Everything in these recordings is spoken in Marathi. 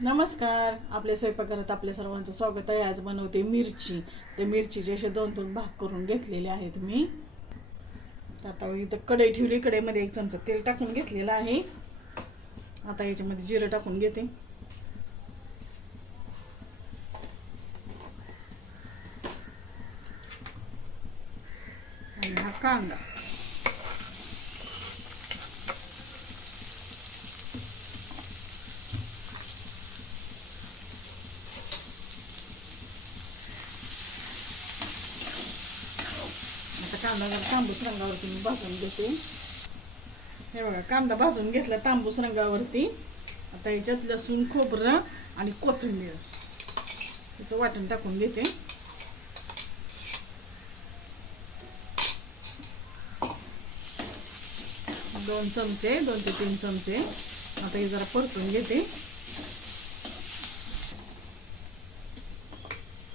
नमस्कार. आपल्या स्वयंपाकघरात आपल्या सर्वांचं स्वागत आहे. आज बनवते मिरची. ते मिरचीचे असे दोन दोन भाग करून घेतलेले आहेत मी. आता इथं कढई ठेवली. कढईमध्ये एक चमचा तेल टाकून घेतलेलं आहे. आता याच्यामध्ये जिरं टाकून घेते. आणि हा कांदा आता कांदा जर तांबूस रंगावरती मी भाजून घेते. हे बघा कांदा भाजून घेतला तांबूस रंगावरती. आता याच्यात लसूण खोबरं आणि कोथिंबीर. त्याचं वाटण टाकून घेते. दोन चमचे दोन ते तीन चमचे. आता हे जरा परतून घेते.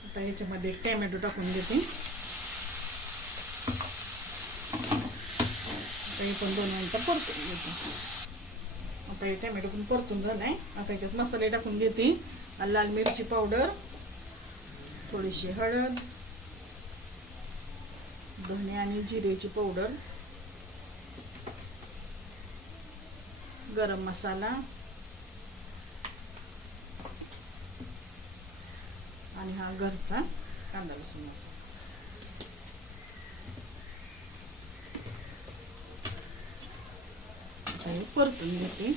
आता याच्यामध्ये एक टॅमॅटो टाकून घेते. आता हे पण दोन मिनटं परतून घेते आता हे टॅमॅटो पण परतून झालं आहे. आता याच्यात मसाले टाकून घेते. लाल मिरची पावडर थोडीशी हळद धने आणि जिरेची पावडर गरम मसाला आणि हा घरचा कांदा लसूण मसाला. आता परतून घेते.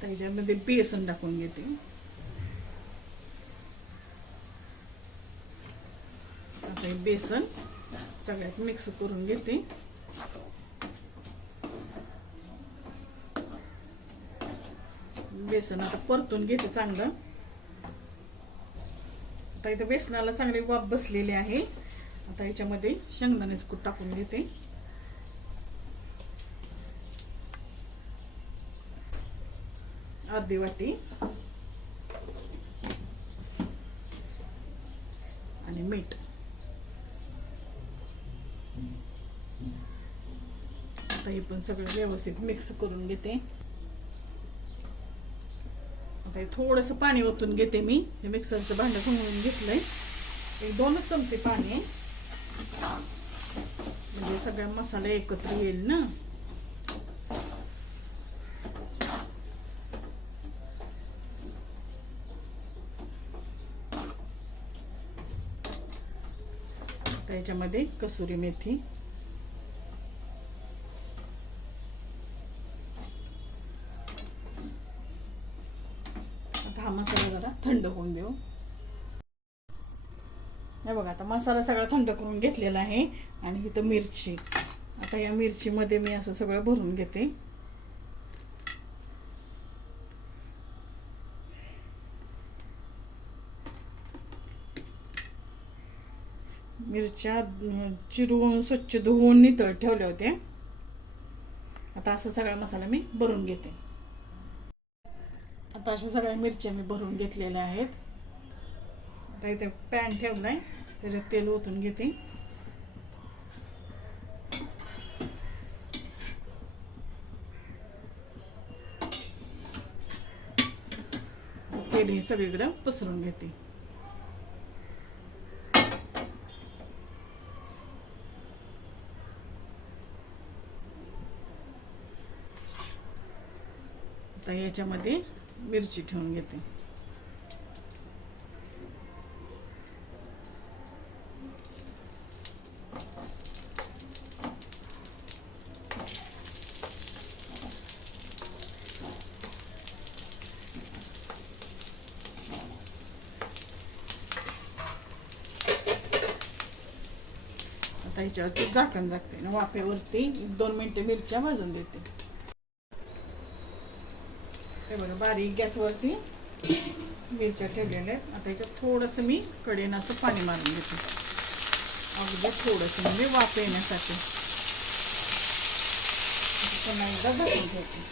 त्याच्यामध्ये बेसन टाकून घेते आता हे बेसन सगळ्यात मिक्स करून घेते. बेसन आता परतून घेते चांगलं. आता इथं बेसनाला चांगली वाफ बसलेली आहे. आता याच्यामध्ये शेंगदाण्याचं कूट टाकून घेते. अर्धी वाटी. आणि मीठ. आता हे पण सगळं व्यवस्थित मिक्स करून घेते. आता हे थोडंसं पाणी ओतून घेते मी. हे मिक्सरचं भांडं घुमवून घेतलंय. एक दोनच चमचे पाणी म्हणजे सगळा मसाला एकत्र येईल ना? त्याच्यामध्ये कसुरी मेथी. हा मसाला जरा थंड होऊन देऊ. हे बघा आता मसाला सगळा थंड करून घेतलेला आहे आणि इथं मिरची. आता या मिरचीमध्ये मी असं सगळं भरून घेते. मिरच्या चिरून स्वच्छ धुवून नितळ ठेवल्या होत्या. आता असं सगळा मसाला मी भरून घेते. आता अशा सगळ्या मिरच्या मी भरून घेतलेल्या आहेत. आता इथे पॅन ठेवलाय त्याच्यात तेल ओतून घेते. तेल हे सगळीकडं पसरून घेते. आता याच्यामध्ये मिरची ठेवून घेते. आता याच्यावरती झाकण झाकते. ना वाफेवरती एक दोन मिनटं मिरच्या भाजून देते. हे बघा बारीक गॅसवरती मिरच्या ठेवलेल्या आहेत. आता याच्यात थोडंसं मी कडेनं असं पाणी मारून घेते. अगदी थोडंसं म्हणजे वाफ येण्यासाठी. पुन्हा एकदा झाकून ठेवते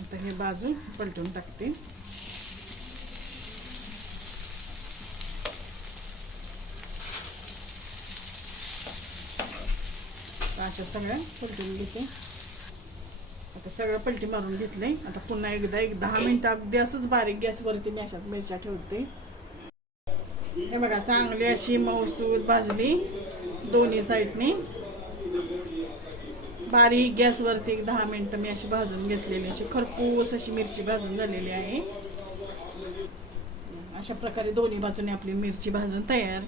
आता हे बाजू पलटून टाकते. अशा सगळ्या पलटून घेते. आता सगळं पलटी मारून घेतले आता पुन्हा एकदा एक दहा मिनिटं अगदी असंच बारीक गॅसवरती मी अशाच मिरच्या ठेवते. हे बघा चांगली अशी मौसूद भाजली दोन्ही साईडनी. बारीक गॅसवरती एक दहा मिनटं मी अशी भाजून घेतलेली अशी खरपूस अशी मिरची भाजून झालेली आहे. अशा प्रकारे दोन्ही बाजूने आपली मिरची भाजून तयार.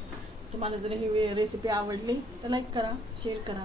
तुम्हाला जर ही रेसिपी आवडली तर लाईक करा शेअर करा.